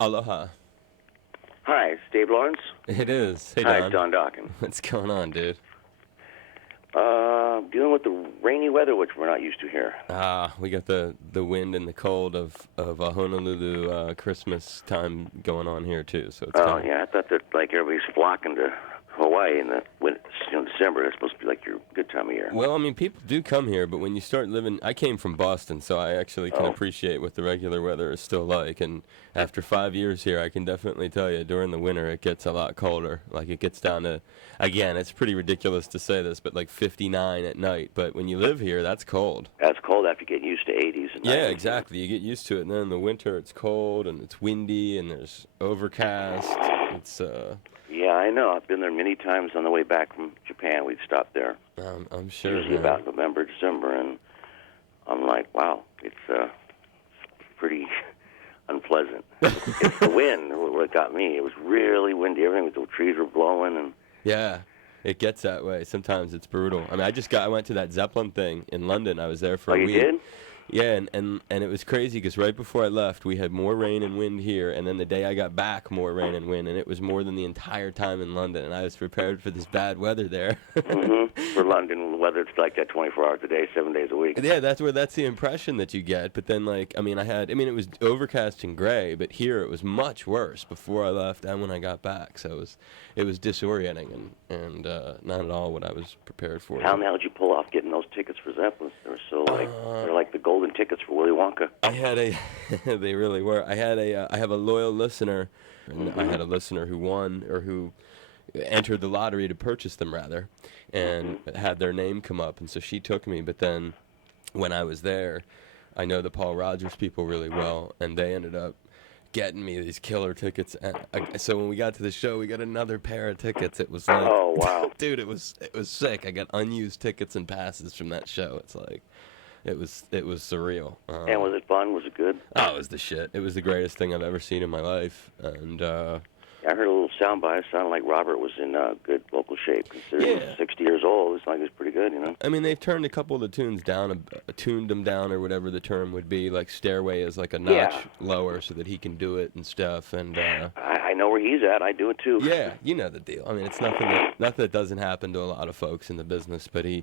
Aloha. Hi, it's Dave Lawrence. It is. Hey, Hi, Don. it's Don Dokken. What's going on, dude? Dealing with the rainy weather, which we're not used to here. We got the wind and the cold of Honolulu Christmas time going on here, too. So it's Yeah, I thought that, like, everybody's flocking to Hawaii in December. It's supposed to be, like, your good time of year. Well, I mean, people do come here, but when you start living... I came from Boston, so I actually can appreciate what the regular weather is still like. And after 5 years here, I can definitely tell you, during the winter, it gets a lot colder. Like, it gets down to... Again, it's pretty ridiculous to say this, but like 59 at night. But when you live here, that's cold. That's cold after getting used to 80s and 90s. Yeah, exactly. You get used to it, and then in the winter, it's cold, and it's windy, and there's overcast. It's... Yeah, I know. I've been there many times on the way back from Japan. We'd stop there. I'm sure. Usually about November, December, and I'm like, wow, it's pretty unpleasant. It's the wind what got me. It was really windy. Everything, the trees were blowing, and yeah, it gets that way. Sometimes it's brutal. I mean, I went to that Zeppelin thing in London. I was there for a week. Oh, you did? Yeah, and it was crazy because right before I left, we had more rain and wind here, and then the day I got back, more rain and wind, and it was more than the entire time in London, and I was prepared for this bad weather there. For London, the weather, it's like that 24 hours a day, 7 days a week. Yeah, that's the impression that you get, but then, like, it was overcast and gray, but here it was much worse before I left and when I got back, so it was disorienting and not at all what I was prepared for. How in the hell did you pull off getting those tickets for Zeppelin? They were so they're like the golden tickets for Willy Wonka. They really were. I have a loyal listener, and I had a listener who won, or who entered the lottery to purchase them, rather, and had their name come up, and so she took me, but then when I was there, I know the Paul Rogers people really well, and they ended up getting me these killer tickets. And so when we got to the show, we got another pair of tickets. It was like, oh wow, dude, it was sick. I got unused tickets and passes from that show. It's like, it was surreal. And was it fun? Was it good? Oh, it was the shit. It was the greatest thing I've ever seen in my life. And I heard a little soundbite. It sounded like Robert was in good vocal shape. Considering he's 60 years old, it's like he was pretty good, you know. I mean, they've turned a couple of the tunes down, tuned them down, or whatever the term would be. Like Stairway is like a notch lower, so that he can do it and stuff. And I know where he's at. I do it too. Yeah, you know the deal. I mean, it's nothing that doesn't happen to a lot of folks in the business. But I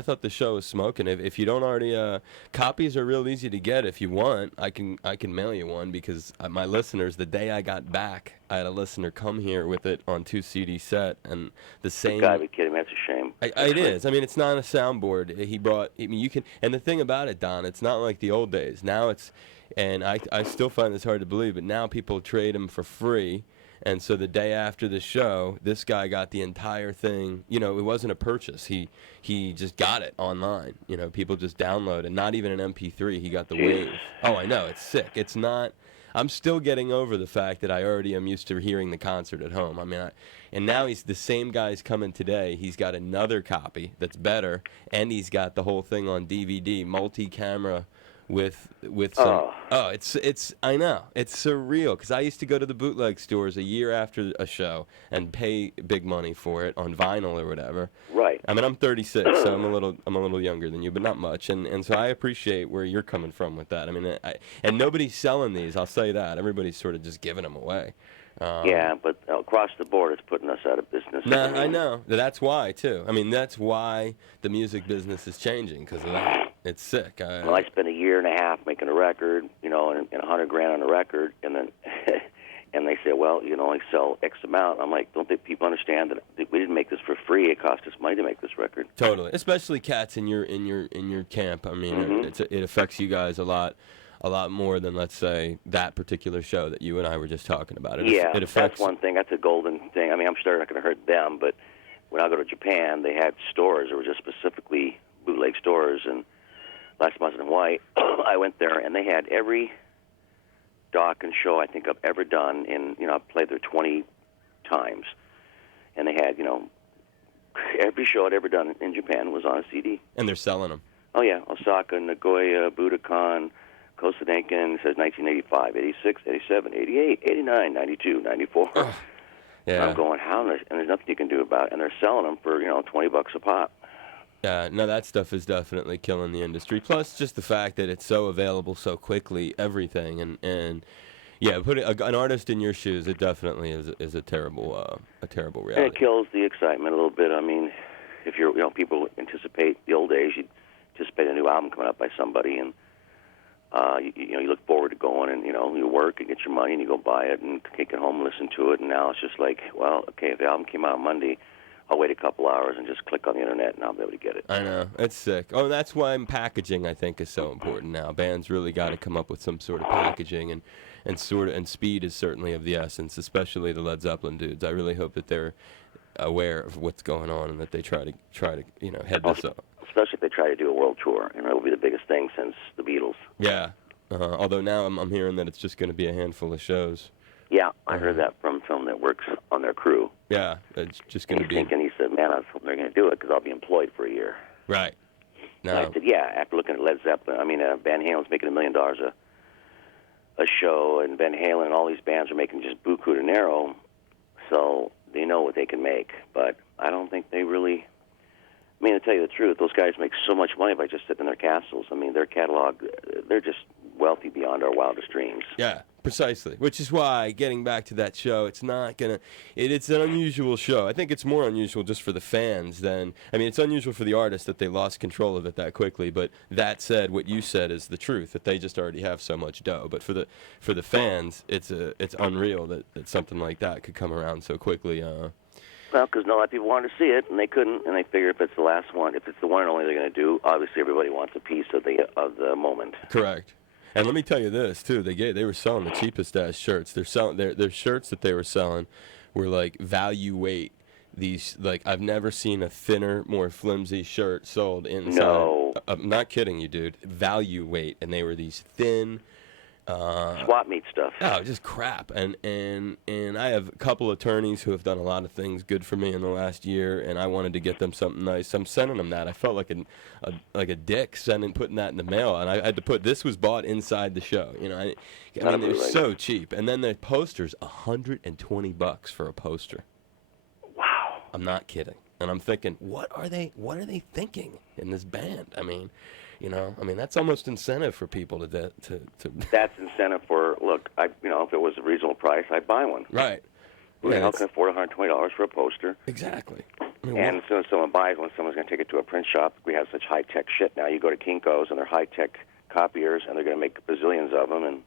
thought the show was smoking. If you don't already, copies are real easy to get. If you want, I can mail you one, because my listeners, the day I got back, I had a listener come here with it on 2 CD set, and the same. You gotta be kidding me! That's a shame. It is. I mean, it's not a soundboard. He brought. I mean, you can. And the thing about it, Don, it's not like the old days. Now it's, and I still find this hard to believe, but now people trade them for free. And so the day after the show, this guy got the entire thing. You know, it wasn't a purchase. He just got it online. You know, people just download, and not even an MP3. He got the wave. Oh, I know. It's sick. It's not. I'm still getting over the fact that I already am used to hearing the concert at home. I mean, and now he's the same guy's coming today. He's got another copy that's better, and he's got the whole thing on DVD, multi-camera, with some. It's I know, it's surreal, because I used to go to the bootleg stores a year after a show and pay big money for it on vinyl or whatever. Right. I mean, I'm 36, so I'm a little younger than you, but not much, and so I appreciate where you're coming from with that. I mean, and nobody's selling these. I'll say that. Everybody's sort of just giving them away. Yeah, but across the board, it's putting us out of business. No, I know. That's why, too. I mean, that's why the music business is changing, because of that. It's sick. Well, I spent a year and a half making a record, you know, and $100,000 on a record, and then and they say, well, you know, only sell X amount. I'm like, don't people understand that we didn't make this for free? It cost us money to make this record. Totally, especially cats in your camp. I mean, it affects you guys a lot more than, let's say, that particular show that you and I were just talking about. It affects. That's one thing. That's a golden thing. I mean, I'm sure not going to hurt them, but when I go to Japan, they had stores that were just specifically bootleg stores, and last month in Hawaii, I went there, and they had every Dokken show I think I've ever done. I've played there 20 times, and they had, every show I'd ever done in Japan was on a CD. And they're selling them. Oh yeah, Osaka, Nagoya, Budokan, Kosadenkan, says 1985, 86, 87, 88, 89, 92, 94. Oh, yeah. And I'm going, how? And there's nothing you can do about it. And they're selling them for, $20 a pop. No, that stuff is definitely killing the industry. Plus, just the fact that it's so available so quickly, everything, and Yeah, put an artist in your shoes. It definitely is a terrible reality. And it kills the excitement a little bit. I mean, if people anticipate the old days, you anticipate a new album coming out by somebody, and you look forward to going, and you work and get your money, and you go buy it and take it home and listen to it. And now it's just like, well, okay, if the album came out on Monday, I'll wait a couple hours and just click on the internet, and I'll be able to get it. I know. It's sick. Oh, that's why packaging, I think, is so important now. Bands really got to come up with some sort of packaging, and speed is certainly of the essence, especially the Led Zeppelin dudes. I really hope that they're aware of what's going on and that they try to head this up. Especially if they try to do a world tour, and that will be the biggest thing since the Beatles. Yeah. Although now I'm hearing that it's just going to be a handful of shows. Yeah, I heard that from someone that works on their crew. Yeah, it's just going to be. He said, man, I was hoping they're going to do it because I'll be employed for a year. Right. No. And I said, yeah, after looking at Led Zeppelin, Van Halen's making $1 million a show, and Van Halen and all these bands are making just buku dinero, so they know what they can make. But I don't think they really. To tell you the truth, those guys make so much money by just sitting in their castles. Their catalog, they're just wealthy beyond our wildest dreams. Yeah, precisely. Which is why, getting back to that show, it's not gonna. It's an unusual show. I think it's more unusual just for the fans than. It's unusual for the artists that they lost control of it that quickly. But that said, what you said is the truth, that they just already have so much dough. But for the fans, it's unreal that something like that could come around so quickly. Well, because a lot of people wanted to see it, and they couldn't, and they figure if it's the last one, if it's the one and only they're going to do, obviously everybody wants a piece of the moment. Correct. And let me tell you this too: they were selling the cheapest ass shirts. They're selling their shirts that they were selling were like value weight. These I've never seen a thinner, more flimsy shirt sold inside. No, I'm not kidding you, dude. Value weight, and they were these thin. swap meet stuff. Oh, just crap. And I have a couple attorneys who have done a lot of things good for me in the last year, and I wanted to get them something nice. I'm sending them that. I felt like a dick putting that in the mail, and I had to put this was bought inside the show. They're so cheap. And then the posters, $120 for a poster. Wow. I'm not kidding. And I'm thinking, what are they thinking in this band? That's almost incentive for people to. That's incentive for if it was a reasonable price, I'd buy one. Right. I can afford $120 for a poster. Exactly. And as soon as someone buys one, someone's going to take it to a print shop. We have such high-tech shit now. You go to Kinko's, and they're high-tech copiers, and they're going to make bazillions of them. And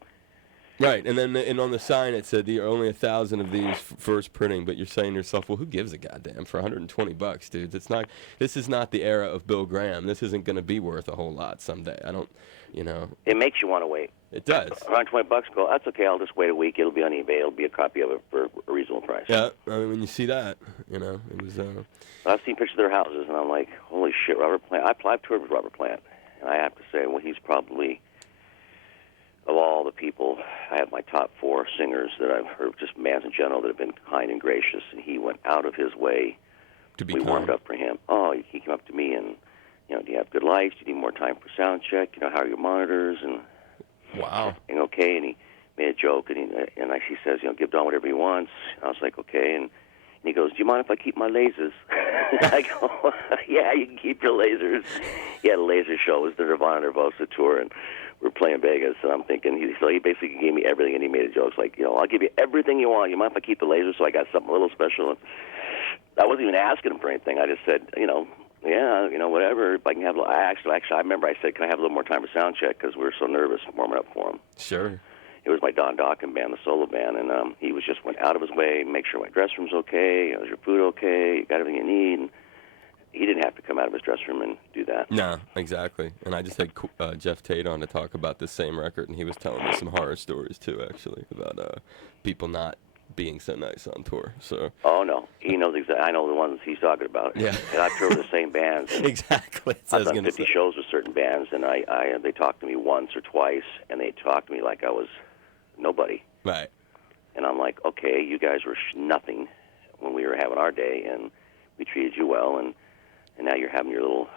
right, and then on the sign it said there are only 1,000 of these first printing. But you're saying to yourself, well, who gives a goddamn for $120, dude? This is not the era of Bill Graham. This isn't going to be worth a whole lot someday. I don't, It makes you want to wait. It does. $120, go. That's okay. I'll just wait a week. It'll be on eBay. It'll be a copy of it for a reasonable price. Yeah, when you see that, it was. I've seen pictures of their houses, and I'm like, holy shit, Robert Plant. I've toured with Robert Plant, and I have to say, well, he's probably, of all the people, I have my top 4 singers that I've heard, just bands in general, that have been kind and gracious, and he went out of his way. To be we kind. warmed up for him. Oh, he came up to me and, do you have good lights? Do you need more time for sound check? How are your monitors? And wow. And okay, and he made a joke, and he says, give Don whatever he wants. I was like, okay, and he goes, do you mind if I keep my lasers? I go, yeah, you can keep your lasers. He had a laser show. It was the Nirvana Nervosa tour, and we were playing Vegas, and I'm thinking, he basically gave me everything, and he made a joke like, I'll give you everything you want. You mind if I keep the lasers so I got something a little special? And I wasn't even asking him for anything. I just said, yeah, whatever. If I can have, actually, I remember I said, can I have a little more time for sound check because we were so nervous warming up for him. Sure. It was my Dokken band, the solo band, and he went out of his way, make sure my dress room's okay, is your food okay, you got everything you need. And he didn't have to come out of his dress room and do that. No, exactly. And I just had Jeff Tate on to talk about this same record, and he was telling me some horror stories too, actually, about people not being so nice on tour. So. Oh no, he knows exactly. I know the ones he's talking about. Yeah. And I've toured with the same bands. Exactly. I've done 50 shows with certain bands, and they talked to me once or twice, and they talked to me like I was nobody. Right. And I'm like, okay, you guys were nothing when we were having our day, and we treated you well, and now you're having your little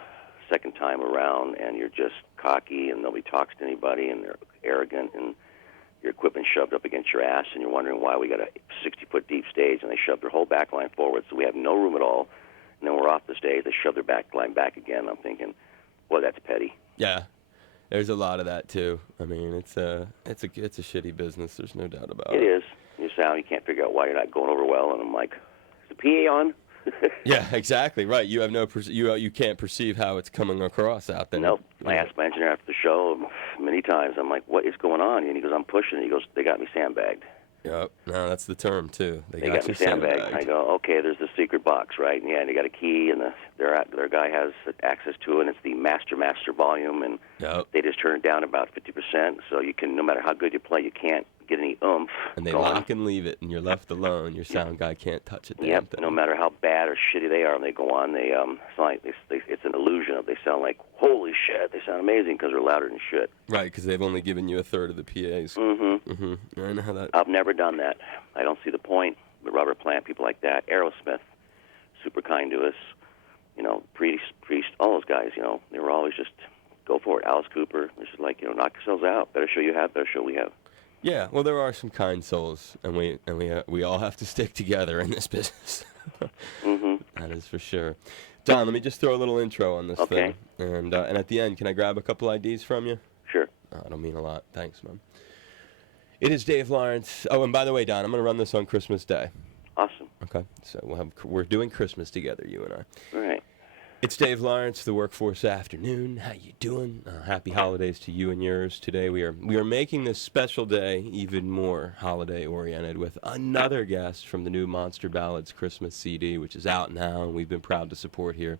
second time around, and you're just cocky, and nobody talks to anybody, and they're arrogant, and your equipment shoved up against your ass, and you're wondering why we got a 60-foot deep stage, and they shoved their whole back line forward, so we have no room at all. And then we're off the stage, they shove their back line back again. I'm thinking, well, that's petty. Yeah. There's a lot of that too. I mean, it's a shitty business. There's no doubt about it. It is. You sound, you can't figure out why you're not going over well, and I'm like, is the PA on? Yeah, exactly right. You have you can't perceive how it's coming across out there. Nope. I asked my engineer after the show many times. I'm like, what is going on? And he goes, I'm pushing. He goes, they got me sandbagged. Yep. No, that's the term too. They got me you sandbagged. I go, okay, there's the secret box, right? And yeah, they got a key, and their guy has access to it, and it's the master volume, and they just turn it down about 50%. So you can, no matter how good you play, you can't get any oomph. And they going. lock and leave it, and you're left alone. Your sound guy can't touch it. Yep. No matter how bad or shitty they are, when they go on, it's like it's an illusion of they sound like holy shit. They sound amazing because they're louder than shit. Right, because they've only given you a third of the PAs. Mm-hmm. Mm-hmm. I know how that. I've never done that. I don't see the point. But Robert Plant, people like that, Aerosmith, super kind to us. You know, Priest, all those guys. You know, they were always just go for it. Alice Cooper, this is like, you know, knock yourselves out. Better show you have, better show we have. Yeah, well, there are some kind souls, and we all have to stick together in this business. Mm-hmm. That is for sure. Don, let me just throw a little intro on this thing, and at the end, can I grab a couple IDs from you? Sure. I don't mean a lot. Thanks, man. It is Dave Lawrence. Oh, and by the way, Don, I'm going to run this on Christmas Day. Awesome. Okay, so we're doing Christmas together, you and I. All right. It's Dave Lawrence, the Workforce Afternoon. How you doing? Happy holidays to you and yours. Today we are making this special day even more holiday-oriented with another guest from the new Monster Ballads Christmas CD, which is out now, and we've been proud to support here.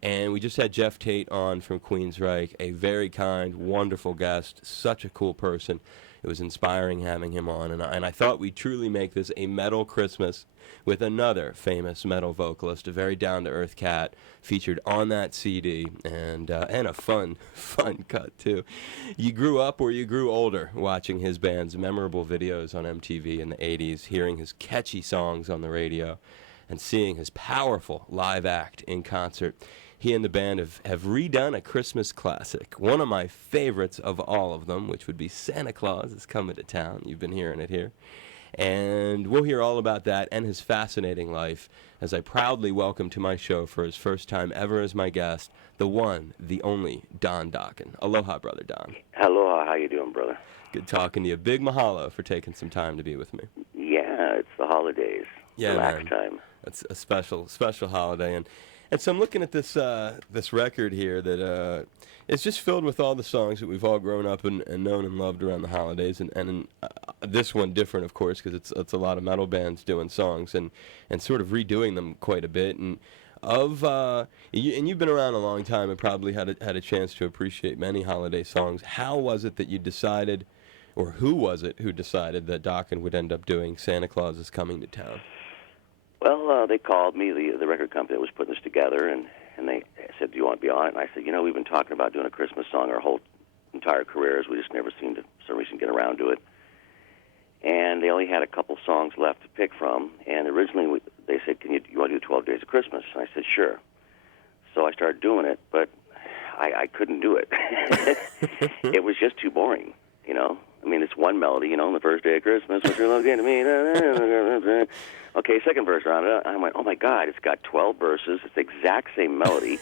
And we just had Jeff Tate on from Queensryche, a very kind, wonderful guest, such a cool person. It was inspiring having him on, and I thought we'd truly make this a metal Christmas with another famous metal vocalist, a very down-to-earth cat, featured on that CD, and a fun cut, too. You grew up or you grew older watching his band's memorable videos on MTV in the 80s, hearing his catchy songs on the radio, and seeing his powerful live act in concert. He and the band have redone a Christmas classic, one of my favorites of all of them, which would be Santa Claus is Coming to Town. You've been hearing it here. And we'll hear all about that and his fascinating life as I proudly welcome to my show for his first time ever as my guest, the one, the only, Don Dokken. Aloha, Brother Don. Aloha. How you doing, brother? Good talking to you. Big mahalo for taking some time to be with me. Yeah, it's the holidays. Yeah, relax man. time. That's a special holiday. And so I'm looking at this this record here that it's just filled with all the songs that we've all grown up and known and loved around the holidays. And this one different, of course, because it's a lot of metal bands doing songs and sort of redoing them quite a bit. And you've been around a long time and probably had a chance to appreciate many holiday songs. How was it that you decided, or who was it who decided that Dokken would end up doing Santa Claus is Coming to Town? Well, they called me, the record company that was putting this together, and they said, do you want to be on it? And I said, you know, we've been talking about doing a Christmas song our whole entire careers. We just never seemed to, for some reason, get around to it. And they only had a couple songs left to pick from. And originally they said, you want to do 12 Days of Christmas? And I said, sure. So I started doing it, but I couldn't do it. It was just too boring, you know. I mean, it's one melody, you know, on the first day of Christmas, what you're looking at me. Okay, second verse around it. I went, oh, my God, it's got 12 verses. It's the exact same melody.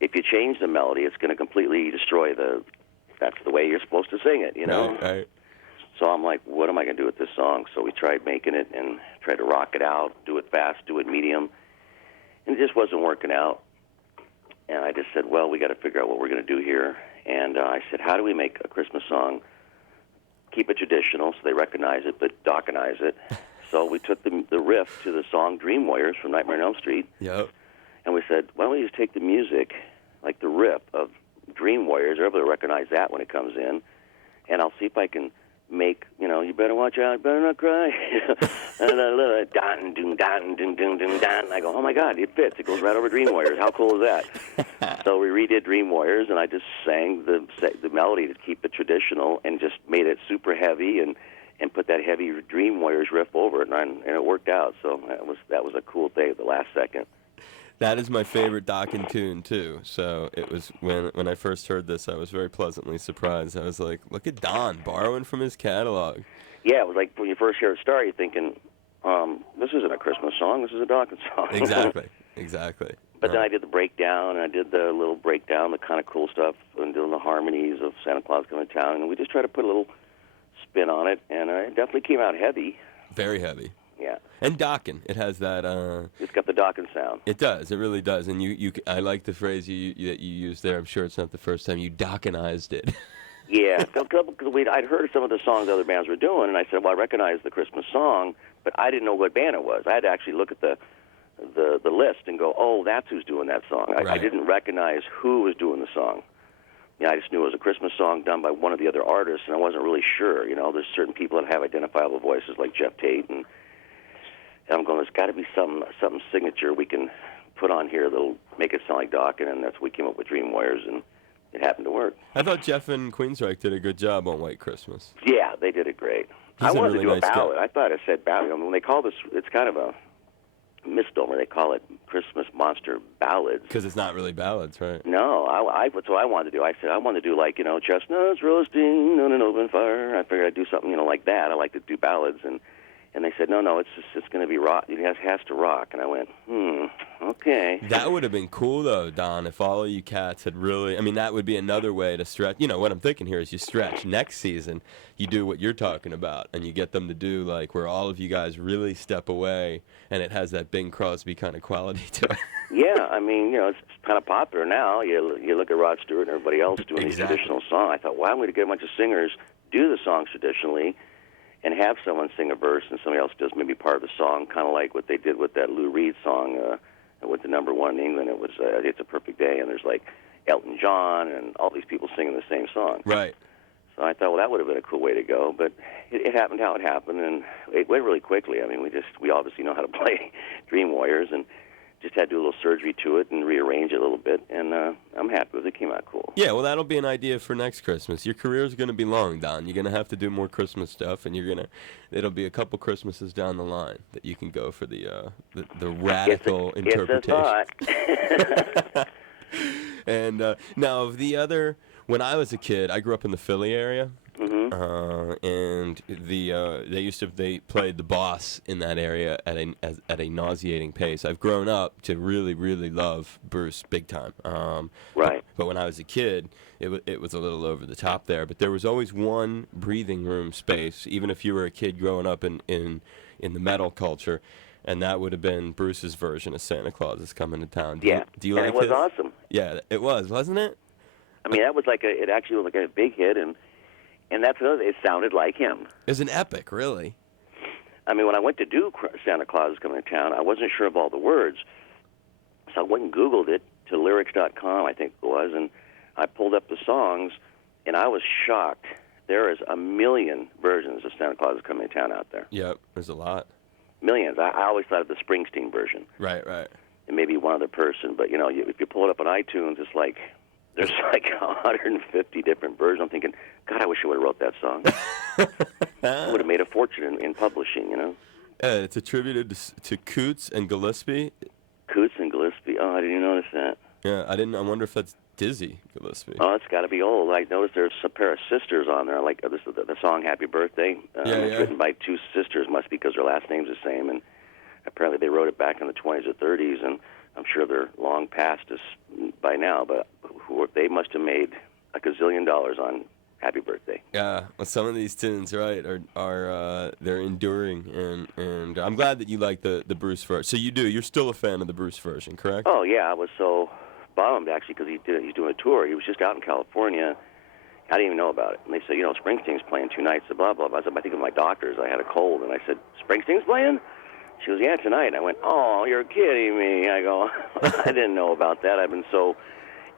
If you change the melody, it's going to completely destroy that's the way you're supposed to sing it, you know? Right. So I'm like, what am I going to do with this song? So we tried making it and tried to rock it out, do it fast, do it medium. And it just wasn't working out. And I just said, well, we got to figure out what we're going to do here. And I said, how do we make a Christmas song, keep it traditional so they recognize it, but Dokkenize it? So we took the riff to the song Dream Warriors from Nightmare on Elm Street. Yep. And we said, why don't we just take the music, like the riff of Dream Warriors, everybody will recognize that when it comes in, and I'll see if I can make, you know, you better watch out, better not cry. And I go, oh my God, it fits. It goes right over Dream Warriors. How cool is that? So we redid Dream Warriors, and I just sang the melody to keep it traditional and just made it super heavy and put that heavy Dream Warriors riff over it, and it worked out. So that was a cool thing at the last second. That is my favorite Dokken tune, too. So it was, when I first heard this, I was very pleasantly surprised. I was like, look at Don borrowing from his catalog. Yeah, it was like when you first hear it start, you're thinking, this isn't a Christmas song, this is a Dokken song. Exactly. But then I did the breakdown, and I did the little breakdown, the kind of cool stuff, and doing the harmonies of Santa Claus Coming to Town, and we just tried to put a little spin on it, and it definitely came out heavy. Very heavy. Yeah. And Dokken, it has that. It's got the Dokken sound. It does. It really does. And I like the phrase that you used there. I'm sure it's not the first time you Dokkenized it. Yeah, because I'd heard some of the songs other bands were doing, and I said, well, I recognize the Christmas song, but I didn't know what band it was. I had to actually look at the list and go, oh, that's who's doing that song. I didn't recognize who was doing the song. I just knew it was a Christmas song done by one of the other artists, and I wasn't really sure. There's certain people that have identifiable voices like Jeff Tate, and I'm going, there's got to be some signature we can put on here that'll make it sound like Dokken, and that's we came up with Dream Warriors, and it happened to work. I thought Jeff and Queensryche did a good job on White Christmas. Yeah, they did it great. I wanted really to do nice a ballad. guy. I thought I said ballad. When they call this, it's kind of a misnomer. They call it Christmas Monster Ballads. Because it's not really ballads, right? No, that's what I wanted to do. I said I want to do like, chestnuts roasting on an open fire. I figured I'd do something, like that. I like to do ballads, and they said, no, it's going to be rock. It has to rock. And I went, okay. That would have been cool, though, Don, if all of you cats had really... I mean, that would be another way to stretch. What I'm thinking here is you stretch. Next season, you do what you're talking about, and you get them to do, like, where all of you guys really step away, and it has that Bing Crosby kind of quality to it. Yeah, I mean, it's kind of popular now. You look at Rod Stewart and everybody else doing these traditional songs. I thought, why don't we get a bunch of singers do the songs traditionally, and have someone sing a verse and somebody else does maybe part of the song, kind of like what they did with that Lou Reed song with the #1 in England. It was It's a Perfect Day, and there's like Elton John and all these people singing the same song. Right. So I thought, well, that would have been a cool way to go, but it happened how it happened, and it went really quickly. I mean, we obviously know how to play Dream Warriors, and just had to do a little surgery to it and rearrange it a little bit, and I'm happy with it. It came out cool. Yeah, well, that'll be an idea for next Christmas. Your career's going to be long, Don. You're going to have to do more Christmas stuff, and it'll be a couple Christmases down the line that you can go for the radical interpretation. It's a thought. And now, when I was a kid, I grew up in the Philly area. And they played the Boss in that area at a nauseating pace. I've grown up to really, really love Bruce big time. Right. But when I was a kid, it was a little over the top there. But there was always one breathing room space, even if you were a kid growing up in the metal culture, and that would have been Bruce's version of Santa Claus is Coming to Town. Do you like it was his? awesome. Yeah, it was, wasn't it? I mean, that was it actually was like a big hit, and that's another. It sounded like him. It was an epic, really. I mean, when I went to do Santa Claus is Coming to Town, I wasn't sure of all the words, so I went and Googled it to lyrics.com, I think it was, and I pulled up the songs, and I was shocked. There is a million versions of Santa Claus is Coming to Town out there. Yep, there's a lot. Millions. I always thought of the Springsteen version. Right. And maybe one other person, but if you pull it up on iTunes, it's like there's like 150 different versions. I'm thinking, God, I wish I would have wrote that song. I would have made a fortune in publishing, It's attributed to Coots and Gillespie. Coots and Gillespie. Oh, I didn't notice that. Yeah, I didn't. I wonder if that's Dizzy Gillespie. Oh, it's got to be old. I noticed there's a pair of sisters on there. Like this, the song "Happy Birthday." It's written by two sisters. Must be because their last name's the same, and apparently they wrote it back in the 20s or 30s, and I'm sure they're long past us by now. But they must have made a gazillion dollars on "Happy Birthday." Yeah, well, some of these tunes, right, are they're enduring, and I'm glad that you like the Bruce version. So you're still a fan of the Bruce version, correct? Oh yeah, I was so bummed actually because he's doing a tour. He was just out in California. I didn't even know about it. And they said, Springsteen's playing 2 nights, blah blah blah. I said, I think of my doctors. I had a cold, and I said, Springsteen's playing? She goes, yeah, tonight. And I went, oh, you're kidding me. I go, I didn't know about that. I've been so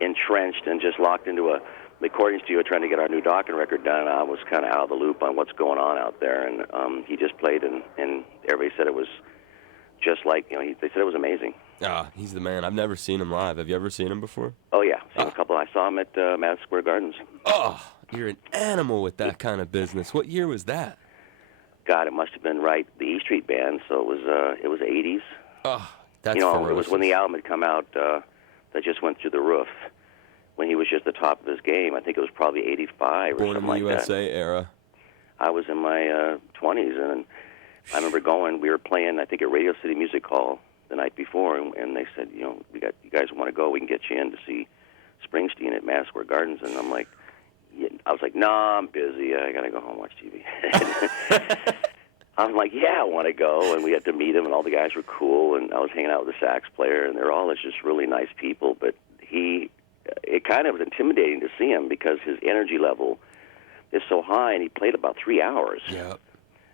entrenched and just locked into a recording studio trying to get our new Dokken record done. I was kind of out of the loop on what's going on out there. And he just played, and everybody said it was just like, they said it was amazing. Ah, he's the man. I've never seen him live. Have you ever seen him before? Oh, yeah. Seen a couple. I saw him at Madison Square Gardens. Oh, you're an animal with that kind of business. What year was that? God, it must have been the E Street Band, so it was 80s. Oh, that's ferocious. It was when the album had come out that just went through the roof, when he was just at the top of his game. I think it was probably 85 or Born something like that. Born in the USA era. I was in my 20s, and I remember we were playing, I think, at Radio City Music Hall. the night before, and they said, you guys want to go? We can get you in to see Springsteen at Madison Square Gardens. And I'm like, I was like, nah, I'm busy. I got to go home and watch TV. I'm like, yeah, I want to go. And we had to meet him, and all the guys were cool. And I was hanging out with the sax player, and they're all just really nice people. But it kind of was intimidating to see him because his energy level is so high, and he played about 3 hours. Yeah.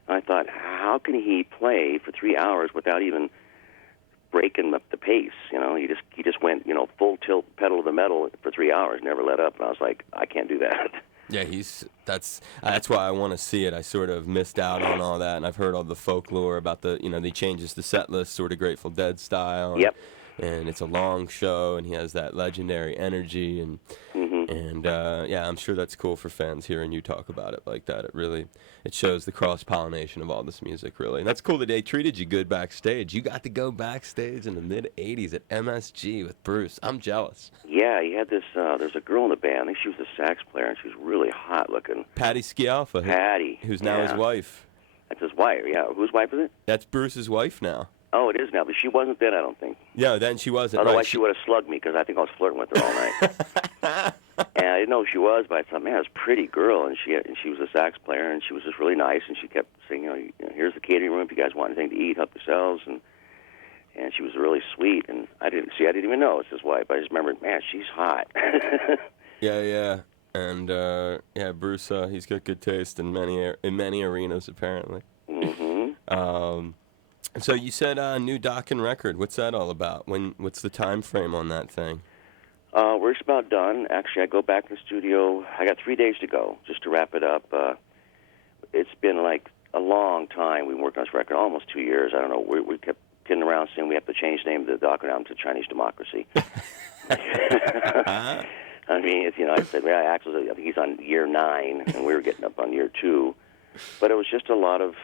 And I thought, how can he play for 3 hours without even breaking up the pace? He just went, full tilt, pedal to the metal for 3 hours, never let up. And I was like, I can't do that. Yeah, that's why I want to see it. I sort of missed out on all that, and I've heard all the folklore about he changes the set list, sort of Grateful Dead style. Yep. And it's a long show, and he has that legendary energy, and I'm sure that's cool for fans hearing you talk about it like that. It shows the cross-pollination of all this music, really. And that's cool that they treated you good backstage. You got to go backstage in the mid-'80s at MSG with Bruce. I'm jealous. Yeah, he had this, there's a girl in the band. I think she was a sax player, and she was really hot looking. Patty Scialfa. Patty. Who's now his wife. That's his wife, yeah. Whose wife is it? That's Bruce's wife now. Oh, it is now, but she wasn't then, I don't think. Yeah, then she wasn't. Otherwise, right. she would have slugged me because I think I was flirting with her all night. And I didn't know who she was, but I thought, man, that's a pretty girl. And she was a sax player, and she was just really nice. And she kept saying, here's the catering room if you guys want anything to eat, help yourselves. And she was really sweet. And I didn't even know it's his wife. I just remembered, man, she's hot. Yeah. And Bruce, he's got good taste in many arenas apparently. Mm-hmm. So you said new Dokken record. What's that all about? What's the time frame on that thing? We're just about done. Actually, I go back to the studio. I got 3 days to go just to wrap it up. It's been like a long time. We've been working on this record, almost 2 years. I don't know. We kept kidding around saying we have to change the name of the Dokken album to Chinese Democracy. I mean, I said, I think he's on year 9, and we were getting up on year 2. But it was just a lot of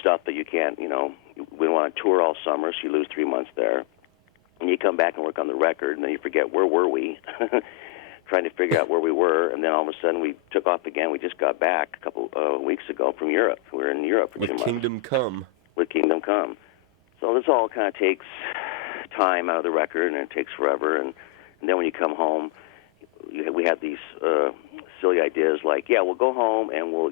stuff that you can't, we went on tour all summer, so you lose 3 months there. And you come back and work on the record, and then you forget where were we, trying to figure out where we were. And then all of a sudden we took off again. We just got back a couple weeks ago from Europe. We were in Europe for 2 months. With Kingdom Come. So this all kind of takes time out of the record, and it takes forever. And then when you come home, we had these silly ideas like, we'll go home and we'll,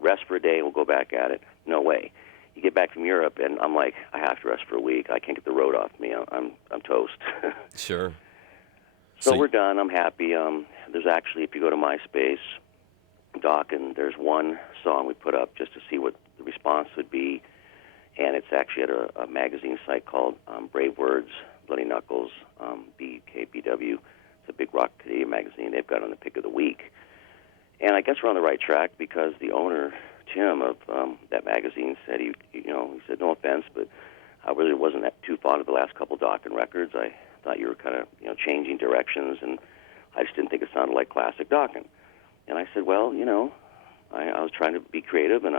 rest for a day and we'll go back at it. No way. You get back from Europe, and I'm like, I have to rest for a week. I can't get the road off me. I'm toast. Sure. So we're done. I'm happy. There's actually, if you go to MySpace, Dokken, there's one song we put up just to see what the response would be, and it's actually at a magazine site called Brave Words, Bloody Knuckles, BKBW. It's a big rock Canadian magazine. They've got it on the pick of the week. And I guess we're on the right track because the owner, Tim, of that magazine said, he said, no offense, but I really wasn't too fond of the last couple Dokken records. I thought you were kind of, changing directions, and I just didn't think it sounded like classic Dokken. And I said, well, I was trying to be creative, and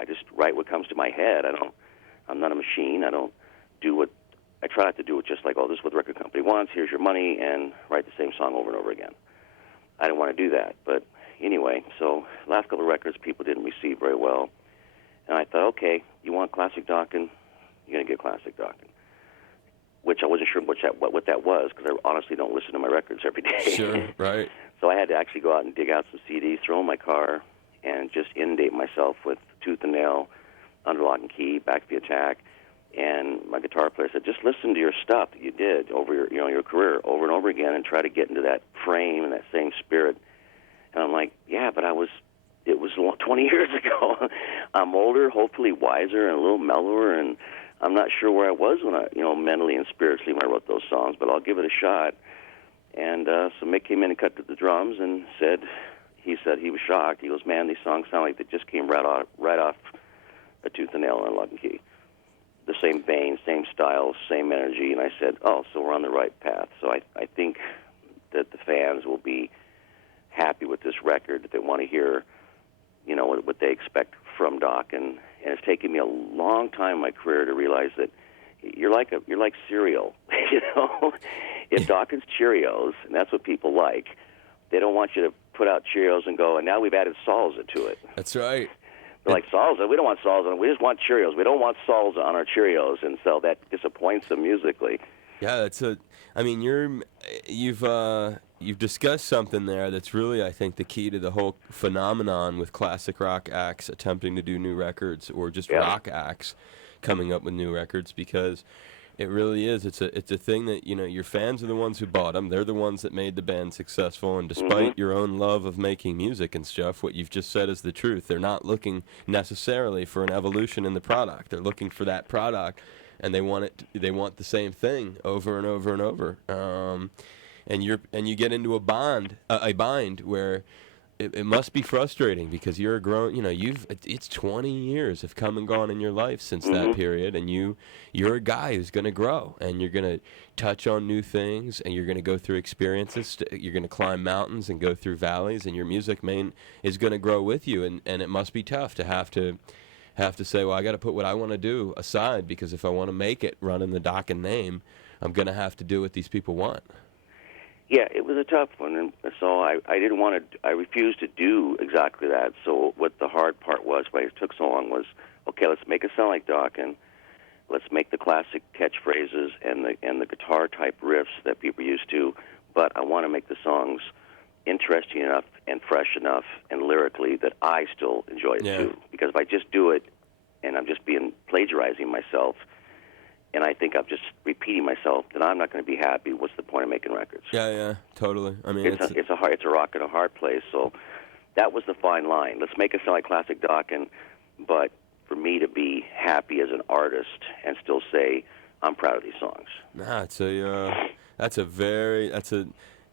I just write what comes to my head. I'm not a machine. I try not to do it just like, this is what the record company wants, here's your money, and write the same song over and over again. I didn't want to do that, but anyway, so last couple of records people didn't receive very well. And I thought, okay, you want classic Dokken, you're going to get classic Dokken. Which I wasn't sure what that was, because I honestly don't listen to my records every day. Sure, right. So I had to actually go out and dig out some CDs, throw them in my car, and just inundate myself with Tooth and Nail, Under Lock and Key, Back to the Attack. And my guitar player said, just listen to your stuff that you did over your career over and over again, and try to get into that frame and that same spirit. And I'm like, yeah, but it was 20 years ago. I'm older, hopefully wiser, and a little mellower, and I'm not sure where I was when I, mentally and spiritually when I wrote those songs, but I'll give it a shot. And so Mick came in and cut the drums and he said he was shocked. He goes, man, these songs sound like they just came right off a Tooth and Nail and Lock and Key. The same vein, same style, same energy. And I said, so we're on the right path. So I think that the fans will be happy with this record, that they want to hear, what they expect from Dokken. And it's taken me a long time in my career to realize that you're like cereal. If Dokken's Cheerios, and that's what people like, they don't want you to put out Cheerios and go, and now we've added salsa to it. That's right. They're like, salsa? We don't want salsa. We just want Cheerios. We don't want salsa on our Cheerios, and so that disappoints them musically. Yeah, I mean, you've discussed something there that's really, I think, the key to the whole phenomenon with classic rock acts attempting to do new records, or just rock acts coming up with new records, because it really is. It's a thing that, your fans are the ones who bought them. They're the ones that made the band successful. And despite your own love of making music and stuff, what you've just said is the truth. They're not looking necessarily for an evolution in the product. They're looking for that product, and they want it. They want the same thing over and over and over. And you get into a bind where it must be frustrating, because you're a grown, it's 20 years have come and gone in your life since that period, and you're a guy who's going to grow, and you're going to touch on new things, and you're going to go through experiences, you're going to climb mountains and go through valleys, and your music is going to grow with you, and it must be tough to have to say, well, I got to put what I want to do aside, because if I want to make it running the Dokken name, I'm going to have to do what these people want. Yeah, it was a tough one, and so I didn't want to. I refused to do exactly that. So what the hard part was, why it took so long, was, okay, let's make it sound like Dokken. Let's make the classic catchphrases and the guitar type riffs that people used to. But I want to make the songs interesting enough and fresh enough and lyrically that I still enjoy it too. Because if I just do it and I'm just plagiarizing myself, and I think I'm just repeating myself, then I'm not going to be happy. What's the point of making records? Yeah, totally. I mean, it's a rock and a hard place. So that was the fine line. Let's make it sound like classic Dokken, but for me to be happy as an artist and still say I'm proud of these songs. Nah,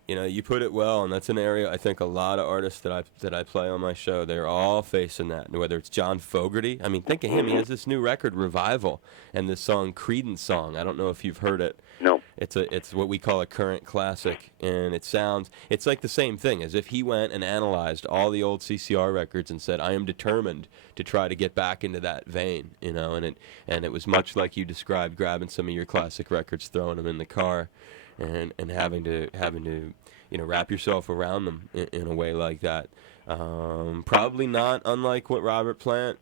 you put it well, and that's an area I think a lot of artists that I play on my show, they're all facing that. And whether it's John Fogerty, I mean, think of him. He has this new record, Revival, and this song, Creedence song. I don't know if you've heard it. No. It's what we call a current classic, and it's like the same thing, as if he went and analyzed all the old CCR records and said, I am determined to try to get back into that vein, and it was much like you described, grabbing some of your classic records, throwing them in the car, and having to wrap yourself around them in a way like that. Probably not unlike what Robert Plant,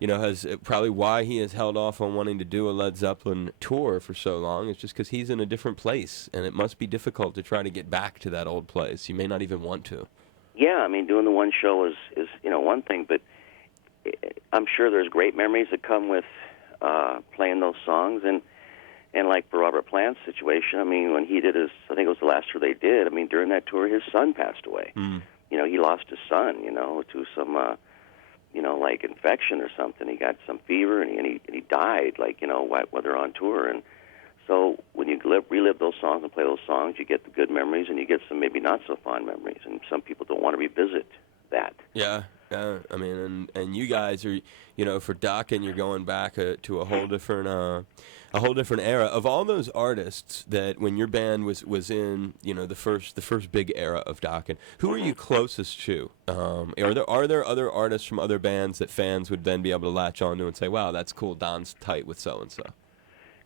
has probably why he has held off on wanting to do a Led Zeppelin tour for so long. It's just because he's in a different place, and it must be difficult to try to get back to that old place. You may not even want to. Yeah, I mean, doing the one show is one thing, but I'm sure there's great memories that come with playing those songs, and like for Robert Plant's situation, I mean, when he did I think it was the last tour they did, I mean, during that tour, his son passed away. He lost his son, to some, like infection or something. He got some fever, and he died, while they're on tour. And so when you relive those songs and play those songs, you get the good memories, and you get some maybe not so fond memories. And some people don't want to revisit that. Yeah. I mean, and you guys are, for Dokken, you're going back to a whole different era. Of all those artists that when your band was in, the first big era of Dokken, who are you closest to? Are there other artists from other bands that fans would then be able to latch onto and say, wow, that's cool, Don's tight with so and so?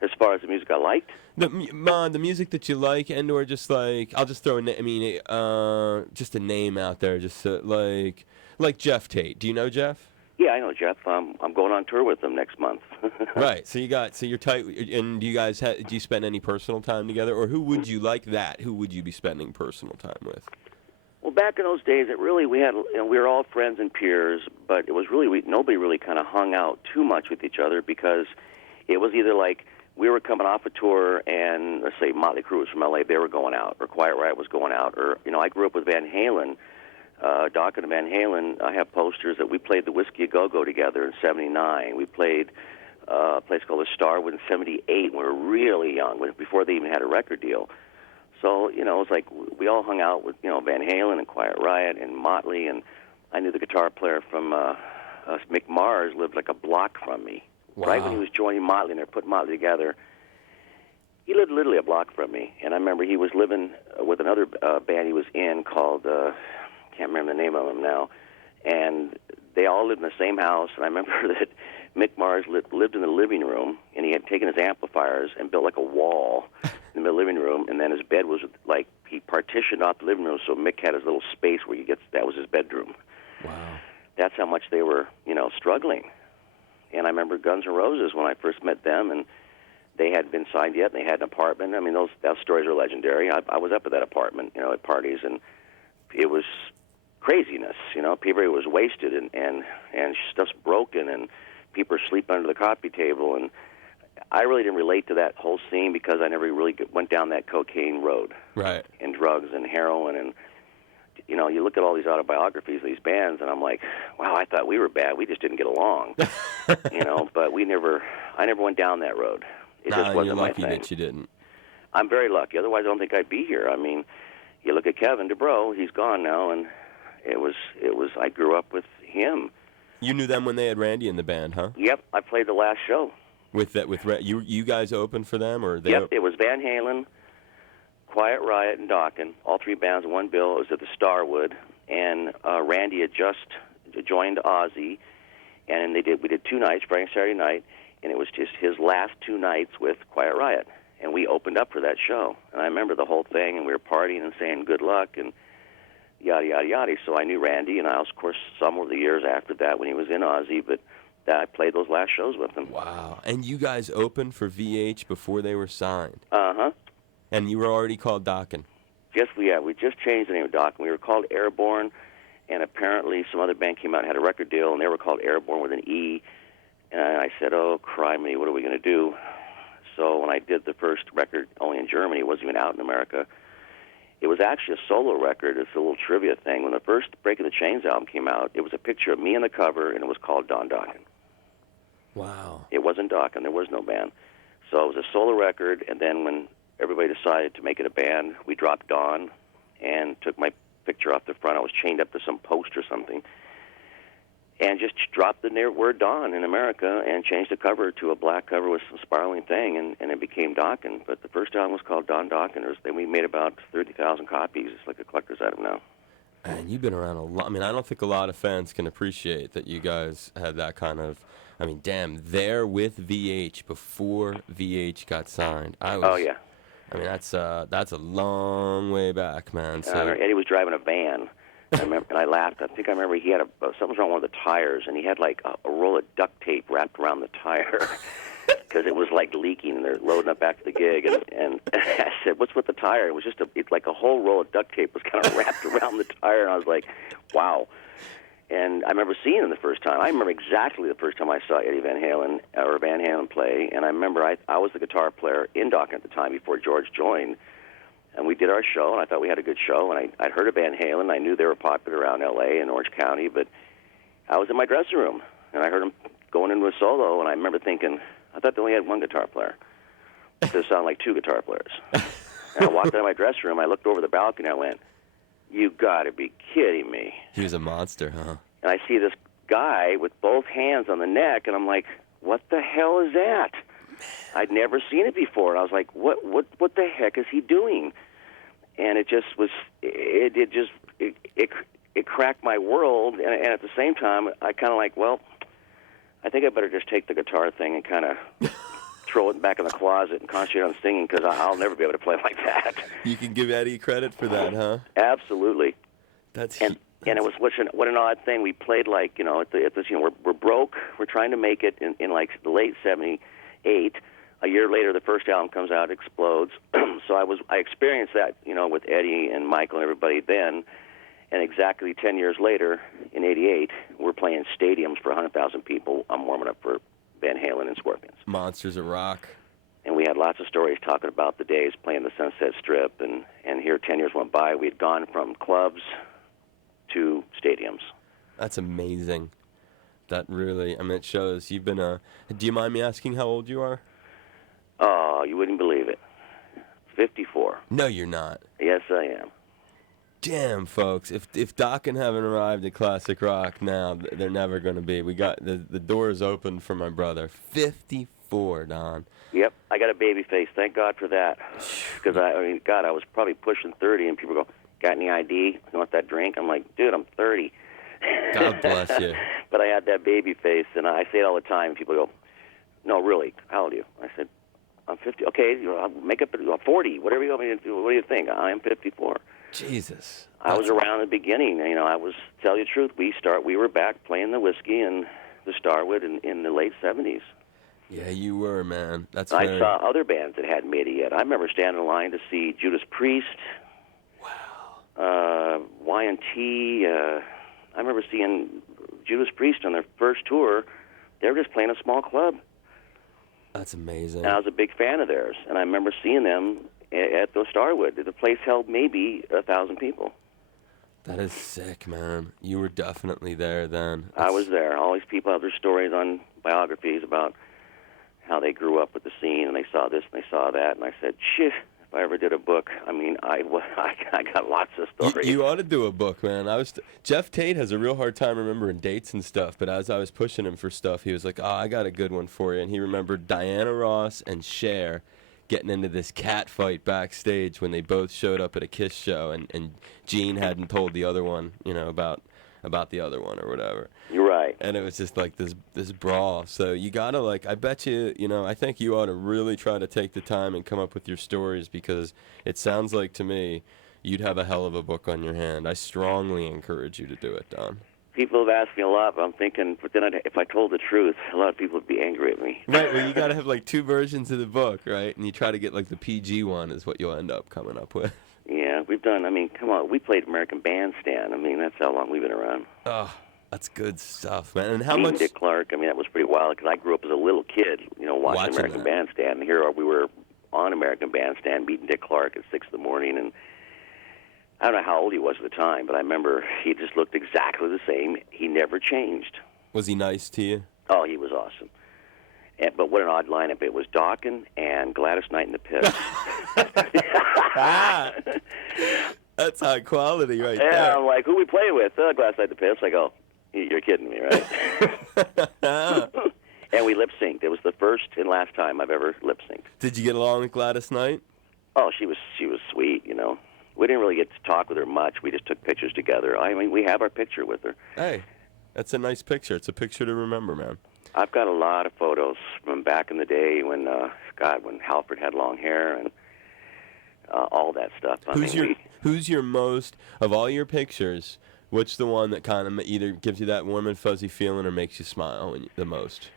As far as the music I liked? The music that you like, and or just like, I'll just throw just a name out there, just like Jeff Tate. Do you know Jeff? Yeah, I know Jeff. I'm going on tour with him next month. Right. So you're tight. And do you guys do you spend any personal time together, or who would you like that? Who would you be spending personal time with? Well, back in those days, we were all friends and peers, but it was really nobody really kind of hung out too much with each other, because it was either like we were coming off a tour, and let's say Motley Crue was from LA, they were going out, or Quiet Riot was going out, or I grew up with Van Halen. Dokken and Van Halen, I have posters that we played the Whiskey A Go-Go together in '79. We played a place called the Starwood in '78 when we were really young, before they even had a record deal. So, it was like we all hung out with, Van Halen and Quiet Riot and Motley, and I knew the guitar player from Mick Mars lived like a block from me. Wow. Right when he was joining Motley and they put Motley together, he lived literally a block from me. And I remember he was living with another band he was in called... can't remember the name of them now, and they all lived in the same house. And I remember that Mick Mars lived in the living room, and he had taken his amplifiers and built like a wall in the living room, and then his bed was like, he partitioned off the living room, so Mick had his little space where that was his bedroom. Wow. that's how much they were, struggling. And I remember Guns N' Roses when I first met them, and they hadn't been signed yet, and they had an apartment. I mean, those stories are legendary. I was up at that apartment, at parties, and it was craziness. Everybody was wasted, and stuff's broken, and people are sleeping under the coffee table. And I really didn't relate to that whole scene because I never really went down that cocaine road, right? And drugs and heroin, and you look at all these autobiographies of these bands, and I'm like, wow, I thought we were bad. We just didn't get along, But I never went down that road. It just wasn't my thing. You're lucky that you didn't. I'm very lucky. Otherwise, I don't think I'd be here. I mean, you look at Kevin DuBrow; he's gone now, and it was. I grew up with him. You knew them when they had Randy in the band, huh? Yep, I played the last show. With you guys opened for them, or they? Yep, it was Van Halen, Quiet Riot, and Dokken, all three bands in one bill. It was at the Starwood, and Randy had just joined Ozzy, and we did 2 nights, Friday and Saturday night, and it was just his last 2 nights with Quiet Riot, and we opened up for that show. And I remember the whole thing, and we were partying and saying good luck and yada yada yada. So I knew Randy, and I of course some of the years after that when he was in Ozzy, but I played those last shows with him. Wow! And you guys opened for VH before they were signed. Uh-huh. And you were already called Dokken. We just changed the name of Dokken. We were called Airborne, and apparently some other band came out and had a record deal, and they were called Airborne with an E. And I said, oh, criminy, what are we going to do? So when I did the first record only in Germany, it wasn't even out in America, it was actually a solo record. It's a little trivia thing. When the first Break of the Chains album came out, it was a picture of me on the cover, and it was called Don Dokken. Wow. It wasn't Dokken. There was no band. So it was a solo record, and then when everybody decided to make it a band, we dropped Don and took my picture off the front. I was chained up to some post or something, and just dropped the word Don in America and changed the cover to a black cover with some spiraling thing, and it became Dokken. But the first album was called Don Dokken. Then we made about 30,000 copies. It's like a collector's item now. And you've been around a lot. I mean, I don't think a lot of fans can appreciate that you guys had that kind of. I mean, damn, they're with VH before VH got signed. Oh yeah. I mean, that's a long way back, man. So Eddie was driving a van. I remember, and I laughed. I think I remember he had something was wrong with one of the tires, and he had like a roll of duct tape wrapped around the tire because it was like leaking, and they're loading up back to the gig. And I said, "What's with the tire?" It was just it's like a whole roll of duct tape was kind of wrapped around the tire, and I was like, "Wow." And I remember seeing him the first time. I remember exactly the first time I saw Eddie Van Halen play, and I remember I was the guitar player in Dokken at the time before George joined, and we did our show, and I thought we had a good show, and I'd heard of Van Halen. I knew they were popular around L.A. and Orange County, but I was in my dressing room, and I heard him going into a solo, and I remember thinking, I thought they only had one guitar player. It sounded like 2 guitar players. And I walked out of my dressing room, I looked over the balcony, and I went, you got to be kidding me. He was a monster, huh? And I see this guy with both hands on the neck, and I'm like, what the hell is that? I'd never seen it before. And I was like, what the heck is he doing? And it just was, it cracked my world. And at the same time, I kind of like, well, I think I better just take the guitar thing and kind of throw it back in the closet and concentrate on singing because I'll never be able to play like that. You can give Eddie credit for that, huh? Absolutely. And it was what an odd thing. We played like at this we're broke. We're trying to make it in like the late '78. A year later, the first album comes out, explodes. So I experienced that with Eddie and Michael and everybody then. And exactly 10 years later, in '88, we're playing stadiums for 100,000 people. I'm warming up for Van Halen and Scorpions. Monsters of Rock. And we had lots of stories talking about the days playing the Sunset Strip. And here, 10 years went by. We had gone from clubs to stadiums. That's amazing. That really, I mean, it shows you've been do you mind me asking how old you are? Oh, you wouldn't believe it. 54. No, you're not. Yes, I am. Damn, folks, if Dokken haven't arrived at classic rock now, they're never going to be. We got the doors open for my brother. 54, Don. Yep, I got a baby face. Thank God for that. Because I was probably pushing 30, and people go, "Got any ID? You want that drink?" I'm like, "Dude, I'm 30." God bless you. But I had that baby face, and I say it all the time. People go, "No, really, how old are you?" I said, "I'm 50." Okay, I'll make up 40. Whatever you want me to do. What do you think? I am 54. Jesus. I was around at the beginning. You know, I was, tell you the truth, we were back playing the whiskey and the Starwood in the late 70s. Yeah, you were, man. That's I very... saw other bands that hadn't made it yet. I remember standing in line to see Judas Priest, Y&T. I remember seeing Judas Priest on their first tour. They were just playing a small club. That's amazing. And I was a big fan of theirs. And I remember seeing them at the Starwood. The place held maybe 1,000 people. That is sick, man. You were definitely there then. I was there. All these people have their stories on biographies about how they grew up with the scene, and they saw this and they saw that. And I said, shit, if I ever did a book, I mean, I got lots of stories. You ought to do a book, man. Jeff Tate has a real hard time remembering dates and stuff, but as I was pushing him for stuff, he was like, I got a good one for you. And he remembered Diana Ross and Cher getting into this cat fight backstage when they both showed up at a Kiss show, and Gene hadn't told the other one, you know, about the other one or whatever. You're right. And it was just like this brawl. So you gotta, like, I bet you, you know, I think you ought to really try to take the time and come up with your stories, because it sounds like to me you'd have a hell of a book on your hand. I strongly encourage you to do it, Don. People have asked me a lot, but I'm thinking, but then if I told the truth, a lot of people would be angry at me. Right, well, you got to have, like, 2 versions of the book, right? And you try to get, like, the PG one is what you'll end up coming up with. Yeah, we've done, I mean, come on, we played American Bandstand. I mean, that's how long we've been around. Oh, that's good stuff, man. And how Me much... and Dick Clark, I mean, that was pretty wild, because I grew up as a little kid, you know, watching American Bandstand. And here we were on American Bandstand, meeting Dick Clark at 6 in the morning, and I don't know how old he was at the time, but I remember he just looked exactly the same. He never changed. Was he nice to you? Oh, he was awesome. But what an odd lineup. It was Dokken and Gladys Knight and the Pips. That's high quality right there. there. I'm like, who we play with? Gladys Knight and the Pips. I go, you're kidding me, right? And we lip-synced. It was the first and last time I've ever lip-synced. Did you get along with Gladys Knight? Oh, she was sweet, you know. We didn't really get to talk with her much. We just took pictures together. I mean, we have our picture with her. Hey, that's a nice picture. It's a picture to remember, man. I've got a lot of photos from back in the day when, when Halford had long hair and all that stuff. Who's your most, of all your pictures, what's the one that kind of either gives you that warm and fuzzy feeling or makes you smile the most?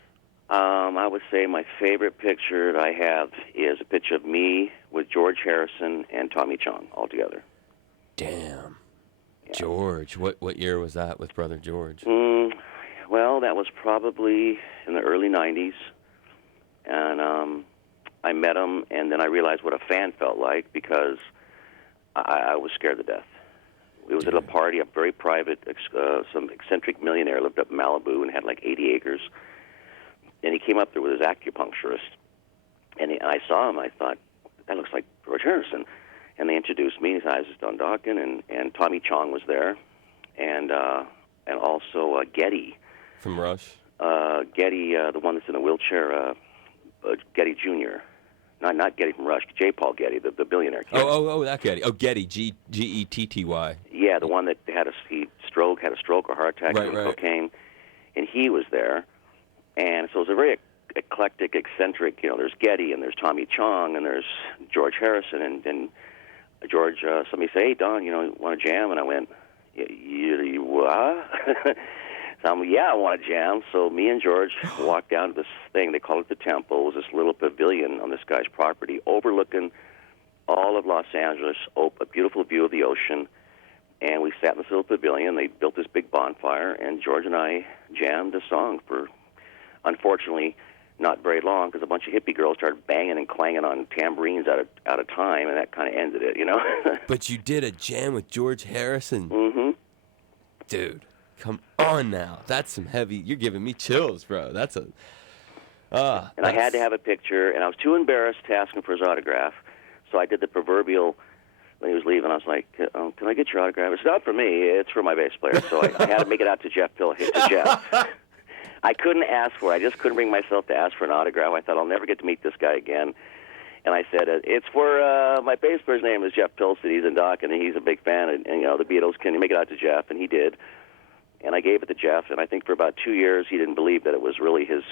I would say my favorite picture that I have is a picture of me with George Harrison and Tommy Chong all together. Damn. Yeah. George. What year was that with Brother George? Well, that was probably in the early 90s. And I met him, and then I realized what a fan felt like, because I was scared to death. It was at a party, a very private, some eccentric millionaire lived up in Malibu and had like 80 acres. And he came up there with his acupuncturist, and I saw him. I thought, that looks like George Harrison. And they introduced me. He said, "This is Don Dokken," and Tommy Chong was there, and also Getty. From Rush? Getty, the one that's in the wheelchair, Getty Jr. Not Getty from Rush, J. Paul Getty, the billionaire kid. Oh, that Getty. Oh, Getty, Getty. Yeah, the one that had a stroke or heart attack, right. cocaine, and he was there. And so it was a very eclectic, eccentric, you know, there's Getty, and there's Tommy Chong, and there's George Harrison, and George, somebody say, "Hey, Don, you know, want to jam?" And I went, you what? So I'm, yeah, I want to jam. So me and George walked down to this thing, they call it the Temple. It was this little pavilion on this guy's property overlooking all of Los Angeles, a beautiful view of the ocean. And we sat in this little pavilion. They built this big bonfire, and George and I jammed a song for, unfortunately, not very long, because a bunch of hippie girls started banging and clanging on tambourines out of time, and that kind of ended it, you know. But you did a jam with George Harrison. Mm-hmm. Dude, come on now. That's some heavy... You're giving me chills, bro. That's a... and I had to have a picture, and I was too embarrassed to ask him for his autograph, so I did the proverbial... When he was leaving, I was like, "Can I get your autograph?" It's not for me; it's for my bass player. So I had to make it out to Jeff. I couldn't ask for it. I just couldn't bring myself to ask for an autograph. I thought I'll never get to meet this guy again. And I said, "It's for my bass player's name is Jeff Pilson. He's in Dokken, and he's a big fan. And you know, the Beatles. Can you make it out to Jeff?" And he did. And I gave it to Jeff. And I think for about 2 years, he didn't believe that it was really his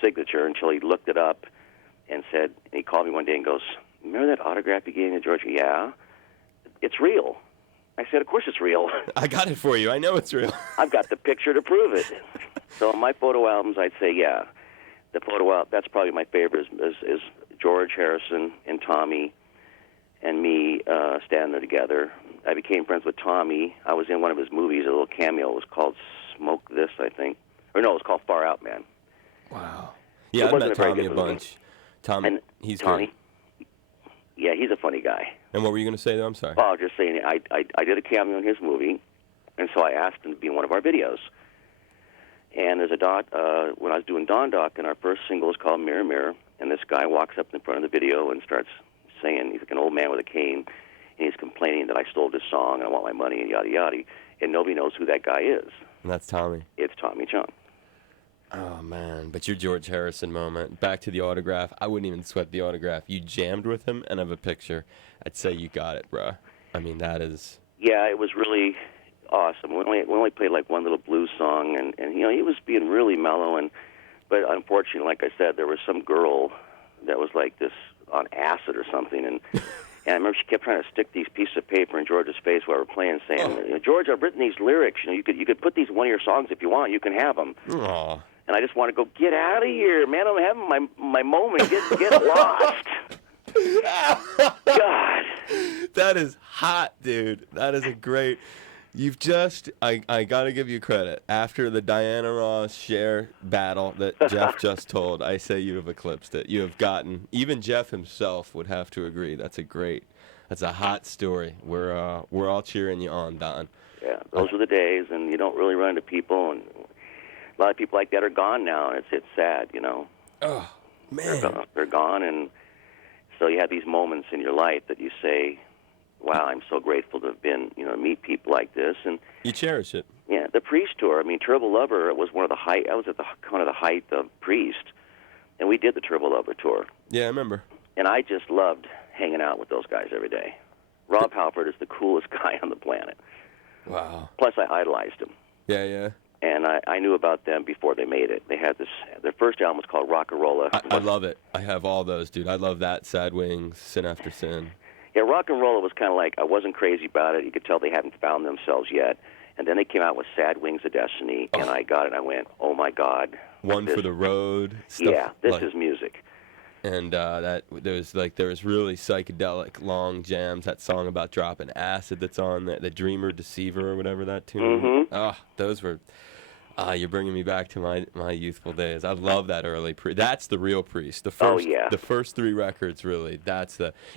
signature until he looked it up and said. And he called me one day and goes, "Remember that autograph you gave me, George?" "Yeah." "It's real." I said, of course it's real. I got it for you. I know it's real. I've got the picture to prove it. So on my photo albums, I'd say, yeah, the photo album, that's probably my favorite, is George Harrison and Tommy and me standing there together. I became friends with Tommy. I was in one of his movies, a little cameo. It was called Smoke This, I think. Or no, it was called Far Out Man. Wow. Yeah, I've met Tommy a bunch. He's Tommy, great. Yeah, he's a funny guy. And what were you going to say, though? I'm sorry. Oh, I was just saying, I did a cameo in his movie, and so I asked him to be in one of our videos. And there's when I was doing Don Dokken, our first single is called Mirror, Mirror, and this guy walks up in front of the video and starts saying, he's like an old man with a cane, and he's complaining that I stole this song and I want my money and yada yada, and nobody knows who that guy is. And that's Tommy. It's Tommy Chong. Oh, man. But your George Harrison moment. Back to the autograph. I wouldn't even sweat the autograph. You jammed with him and have a picture. I'd say you got it, bro. I mean, that is... Yeah, it was really awesome. We only played like one little blues song, and you know, he was being really mellow, but unfortunately, like I said, there was some girl that was like this on acid or something, and I remember she kept trying to stick these pieces of paper in George's face while we were playing, saying, you know, George, I've written these lyrics. You know, you could put these in one of your songs if you want. You can have them. Aww. And I just want to go, get out of here, man. I'm having my moment. Get lost. God. That is hot, dude. That is a great... You've just... I got to give you credit. After the Diana Ross Cher battle that Jeff just told, I say you have eclipsed it. You have gotten... Even Jeff himself would have to agree. That's a hot story. We're all cheering you on, Don. Yeah, those were the days, and you don't really run into people, and a lot of people like that are gone now, and it's sad, you know. Oh, man. They're gone, and so you have these moments in your life that you say, wow, I'm so grateful to have been, you know, meet people like this. And you cherish it. Yeah, the Priest tour. I mean, Turbo Lover was one of the height. I was at kind of the height of Priest, and we did the Turbo Lover tour. Yeah, I remember. And I just loved hanging out with those guys every day. Rob Halford is the coolest guy on the planet. Wow. Plus, I idolized him. Yeah, yeah. And I knew about them before they made it. They had their first album was called Rock-a-Rolla. I love it. I have all those, dude. I love that, Sad Wings, Sin After Sin. Yeah, Rock-a-Rolla was kind of like, I wasn't crazy about it. You could tell they hadn't found themselves yet. And then they came out with Sad Wings of Destiny, and I got it, and I went, oh, my God. One for the Road. Stuff yeah, this is music. And there was really psychedelic long jams. That song about dropping acid that's on there, the Dreamer Deceiver or whatever that tune. Mm-hmm. Oh, those were. You're bringing me back to my youthful days. I love that early That's the real Priest. The first three records, really.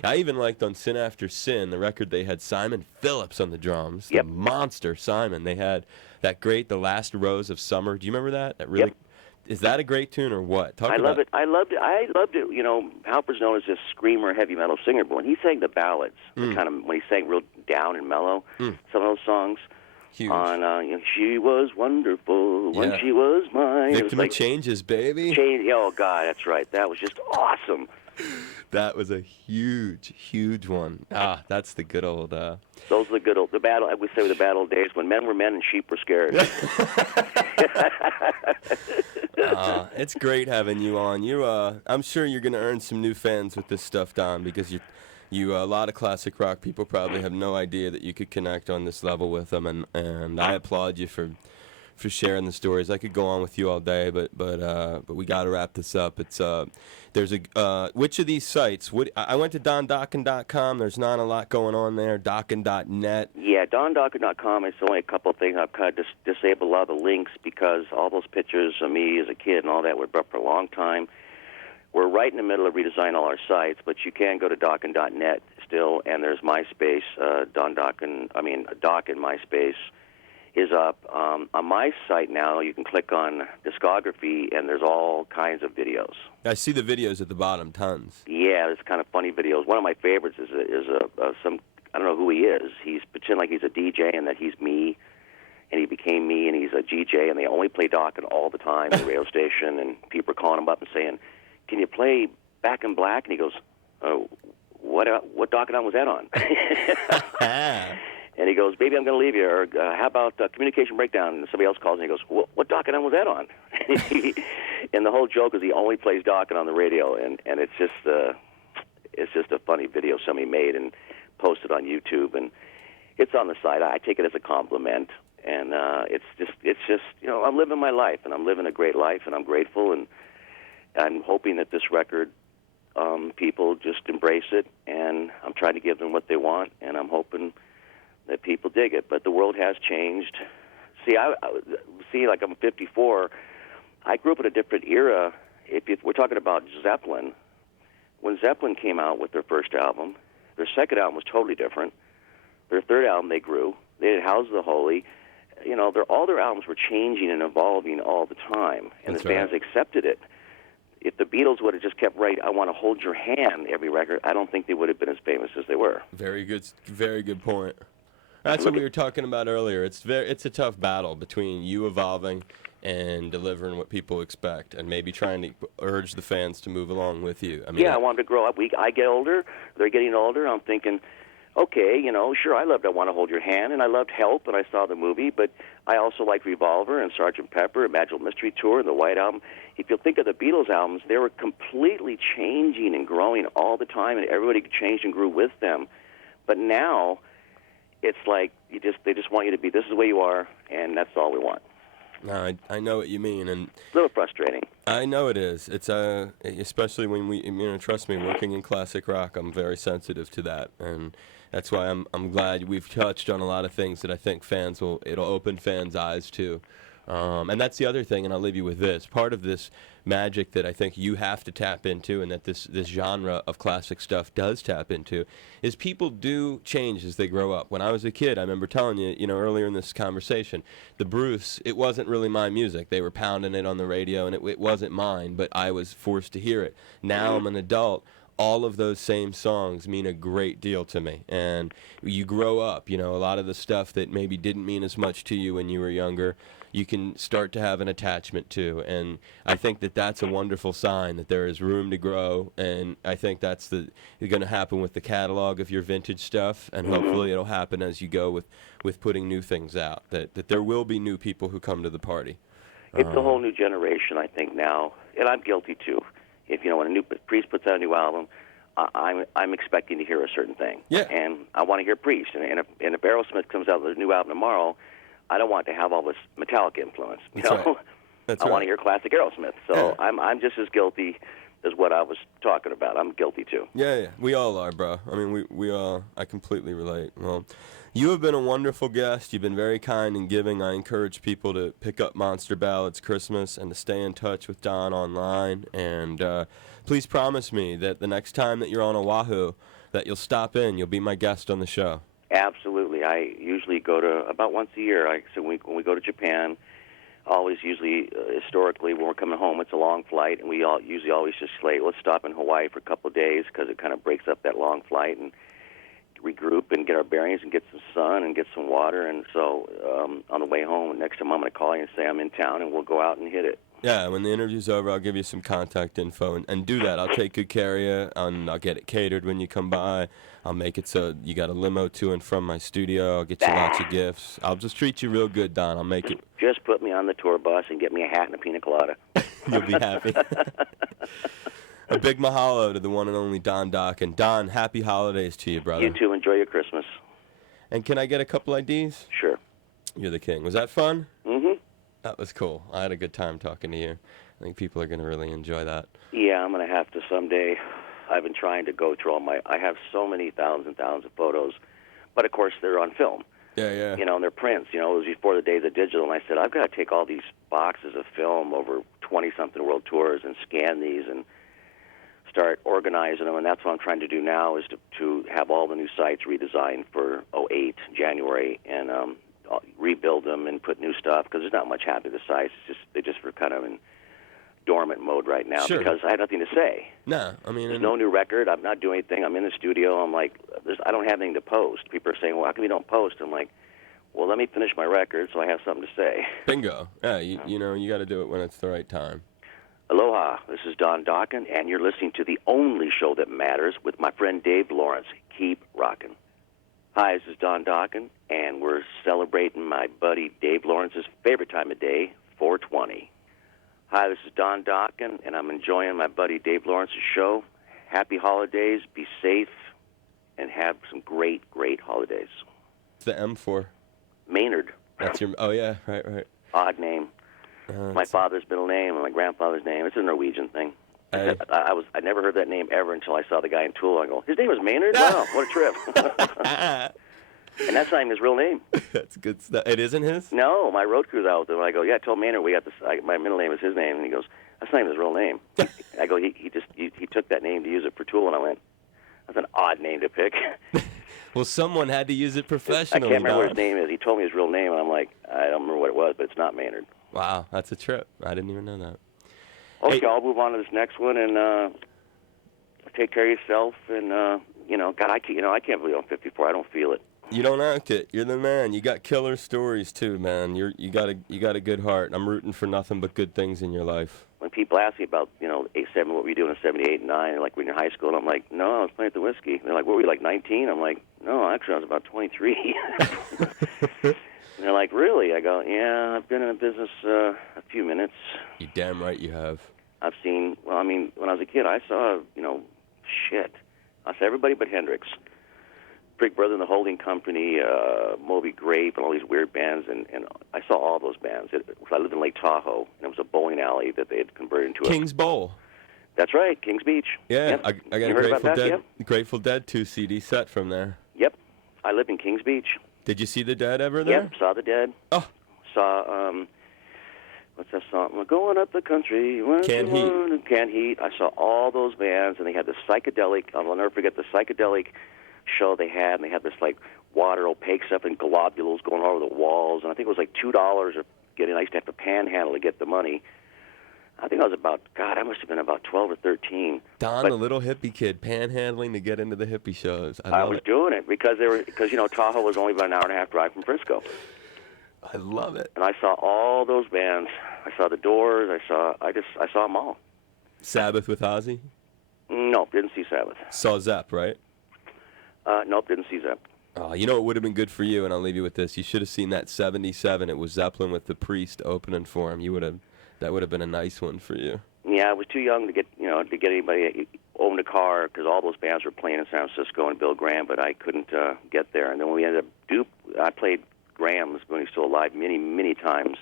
I even liked on Sin After Sin, the record they had Simon Phillips on the drums. Yep. The monster Simon. They had that great The Last Rose of Summer. Do you remember that? That really. Yep. Is that a great tune or what? I loved it. I loved it. You know, Halper's known as this screamer, heavy metal singer, but when he sang the ballads, when he sang real down and mellow, some of those songs. Huge. On, you know, she was wonderful when she was mine. Victim of Changes, baby. Oh, God, that's right. That was just awesome. That was a huge, huge one. That's the good old... Those are the good old... I would say the bad old days when men were men and sheep were scared. It's great having you on. I'm sure you're going to earn some new fans with this stuff, Don, because you a lot of classic rock people probably have no idea that you could connect on this level with them, and I applaud you for sharing the stories. I could go on with you all day, but we got to wrap this up. It's there's which of these sites? I went to dondokken.com. There's not a lot going on there. Dokken.net. Yeah, dondokken.com. It's only a couple of things. I've kind of disabled a lot of the links because all those pictures of me as a kid and all that were up for a long time. We're right in the middle of redesigning all our sites, but you can go to Dokken.net still, and there's MySpace, Dokken MySpace is up. On my site now, you can click on discography, and there's all kinds of videos. I see the videos at the bottom, tons. Yeah, there's kind of funny videos. One of my favorites is some, I don't know who he is. He's pretending like he's a DJ and that he's me, and he became me, and he's a GJ, and they only play Dokken all the time on the radio station, and people are calling him up and saying, can you play Back in Black? And he goes, oh, what Dokken was that on? And he goes, baby, I'm going to leave you. Or how about Communication Breakdown? And somebody else calls and he goes, what Dokken was that on? And the whole joke is he only plays Dokken on the radio, and it's just a funny video somebody made and posted on YouTube. And it's on the side. I take it as a compliment, and it's just I'm living my life, and I'm living a great life, and I'm grateful, and I'm hoping that this record, people just embrace it, and I'm trying to give them what they want, and I'm hoping that people dig it. But the world has changed. See, like I'm 54. I grew up in a different era. If we're talking about Zeppelin, when Zeppelin came out with their first album, their second album was totally different. Their third album, they grew. They did House of the Holy. All their albums were changing and evolving all the time, and the fans accepted it. If the Beatles would have just kept writing "I Want to Hold Your Hand" every record, I don't think they would have been as famous as they were. Very good point. That's what we were talking about earlier. It's a tough battle between you evolving and delivering what people expect, and maybe trying to urge the fans to move along with you. I mean, I want them to grow up. I get older. They're getting older. I'm thinking, okay, sure, I loved "I Want to Hold Your Hand," and I loved Help, and I saw the movie, but I also liked Revolver and Sgt. Pepper and Magical Mystery Tour and the White Album. If you think of the Beatles albums, they were completely changing and growing all the time, and everybody changed and grew with them. But now, it's like they just want you to be, this is the way you are, and that's all we want. No, I know what you mean, and a little frustrating. I know it is. It's especially when we, trust me, working in classic rock, I'm very sensitive to that, and that's why I'm glad we've touched on a lot of things that I think it'll open fans' eyes to. And that's the other thing, and I'll leave you with this. Part of this magic that I think you have to tap into, and that this genre of classic stuff does tap into, is people do change as they grow up. When I was a kid, I remember telling you, earlier in this conversation, the Bruce, it wasn't really my music. They were pounding it on the radio, and it wasn't mine, but I was forced to hear it. Now I'm an adult. All of those same songs mean a great deal to me. And you grow up, a lot of the stuff that maybe didn't mean as much to you when you were younger, you can start to have an attachment to. And I think that that's a wonderful sign that there is room to grow. And I think that's going to happen with the catalog of your vintage stuff. And hopefully it'll happen as you go with putting new things out, that there will be new people who come to the party. It's a whole new generation, I think, now. And I'm guilty, too. If when a new Priest puts out a new album, I'm expecting to hear a certain thing. Yeah. And I want to hear Priest. And if Aerosmith comes out with a new album tomorrow, I don't want to have all this Metallica influence. That's I want to hear classic Aerosmith. So I'm just as guilty as what I was talking about. I'm guilty too. Yeah. We all are, bro. I mean, we all. I completely relate. Well, you have been a wonderful guest. You've been very kind and giving. I encourage people to pick up Monster Ballads Christmas and to stay in touch with Don online. And please promise me that the next time that you're on Oahu, that you'll stop in. You'll be my guest on the show. Absolutely. I usually go to about once a year. So when we go to Japan, historically, when we're coming home, it's a long flight, and we usually always just say, let's stop in Hawaii for a couple of days, because it kind of breaks up that long flight, and regroup and get our bearings and get some sun and get some water. And so on the way home, next time I'm going to call you and say I'm in town, and we'll go out and hit it. Yeah, when the interview's over, I'll give you some contact info, and do that. I'll take good care of you, and I'll get it catered when you come by. I'll make it so you got a limo to and from my studio. I'll get you lots of gifts. I'll just treat you real good, Don. I'll make it. Just put me on the tour bus and get me a hat and a pina colada. You'll be happy. A big mahalo to the one and only Don Dokken. Don, happy holidays to you, brother. You too. Enjoy your Christmas. And can I get a couple IDs? Sure. You're the king. Was that fun? Mm-hmm. That was cool. I had a good time talking to you. I think people are going to really enjoy that. Yeah, I'm going to have to someday. I've been trying to go through I have so many thousands and thousands of photos, but of course they're on film. Yeah. And they're prints. It was before the days of digital, and I said, I've got to take all these boxes of film over 20-something world tours and scan these and start organizing them, and that's what I'm trying to do now, is to have all the new sites redesigned for '08, January, and rebuild them and put new stuff, because there's not much happening to the sites. They just were kind of in dormant mode right now, sure, because I have nothing to say. No, I mean... There's no new record. I'm not doing anything. I'm in the studio. I'm like, I don't have anything to post. People are saying, well, how come you don't post? I'm like, well, let me finish my record so I have something to say. Bingo. Yeah, you got to do it when it's the right time. Aloha, this is Don Dokken, and you're listening to the only show that matters with my friend Dave Lawrence. Keep rocking. Hi, this is Don Dokken, and we're celebrating my buddy Dave Lawrence's favorite time of day, 420. Hi, this is Don Dokken, and I'm enjoying my buddy Dave Lawrence's show. Happy holidays, be safe, and have some great, great holidays. What's the M for? Maynard. That's your. Oh yeah, right. Odd name. My father's middle name and my grandfather's name. It's a Norwegian thing. Hey. I never heard that name ever until I saw the guy in Tool. I go, his name was Maynard? Wow, what a trip. And that's not even his real name. That's good stuff. It isn't his? No, my road crew's out there. And I go, yeah, I told Maynard we got this. My middle name is his name. And he goes, that's not even his real name. I go, he took that name to use it for Tool. And I went, that's an odd name to pick. Well, someone had to use it professionally. I can't remember what his name is. He told me his real name, and I'm like, I don't remember what it was, but it's not Maynard. Wow, that's a trip. I didn't even know that. Okay, hey. I'll move on to this next one, and take care of yourself. And God, I can't believe I'm 54. I don't feel it. You don't act it. You're the man. You got killer stories too, man. You got a good heart. I'm rooting for nothing but good things in your life. When people ask me about, 87, what were you doing in 78 and 9, like when you're in high school, and I'm like, no, I was playing at the whiskey. And they're like, what were you, like 19? I'm like, no, actually I was about 23. And they're like, really? I go, yeah, I've been in the business a few minutes. You damn right you have. I've seen, when I was a kid, I saw, shit. I saw everybody but Hendrix. Big Brother and the Holding Company, Moby Grape, and all these weird bands, and I saw all those bands. I lived in Lake Tahoe, and it was a bowling alley that they had converted into King's Bowl. That's right, Kings Beach. Yeah, yep. I got a Grateful Dead 2 CD set from there. Yep, I lived in Kings Beach. Did you see the Dead ever there? Yep, saw the Dead. Oh. Saw, what's that song? We're going up the country. Canned Heat. Canned Heat. I saw all those bands, and they had the psychedelic, I'll never forget the psychedelic show they had, and they had this like water opaque stuff and globules going all over the walls, and I think it was like $2 or getting. I used to have to panhandle to get the money. I think I was I must have been about 12 or 13. Don, the little hippie kid, panhandling to get into the hippie shows. I was doing it because Tahoe was only about an hour and a half drive from Frisco. I love it. And I saw all those bands. I saw the Doors. I saw them all. Sabbath with Ozzy? Nope, didn't see Sabbath. Saw Zepp, right? Nope, didn't see Zepp. Oh, you know what would have been good for you, and I'll leave you with this. You should have seen that 77. It was Zeppelin with the Priest opening for him. That would have been a nice one for you. Yeah, I was too young to get anybody owned a car because all those bands were playing in San Francisco and Bill Graham, but I couldn't get there. And then when we ended up I played Graham's when he was still alive many, many times,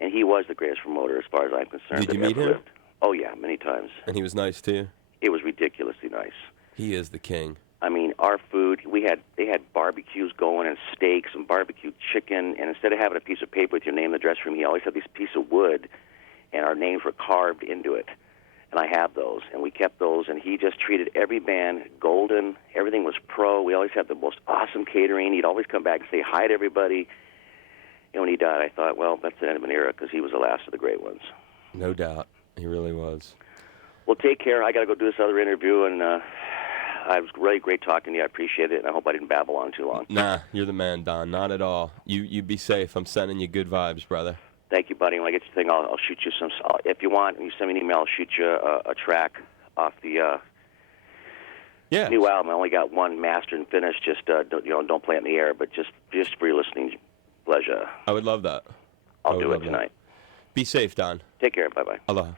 and he was the greatest promoter as far as I'm concerned. Did you meet him? Lived. Oh yeah, many times. And he was nice to you? It was ridiculously nice. He is the king. Our food, they had barbecues going and steaks and barbecue chicken, and instead of having a piece of paper with your name and address from he always had this piece of wood, and our names were carved into it. And I have those, and we kept those, and he just treated every band golden. Everything was pro. We always had the most awesome catering. He'd always come back and say hi to everybody. And when he died, I thought, well, that's the end of an era because he was the last of the great ones. No doubt. He really was. Well, take care. I got to go do this other interview, and it was really great talking to you. I appreciate it, and I hope I didn't babble on too long. Nah, you're the man, Don. Not at all. You be safe. I'm sending you good vibes, brother. Thank you, buddy. When I get your thing, I'll shoot you some. If you want, you send me an email. I'll shoot you a track off the new album. I only got one mastered and finished. Just don't play it in the air, but just for your listening pleasure. I would love that. I'll do it tonight. Be safe, Don. Take care. Bye-bye. Aloha.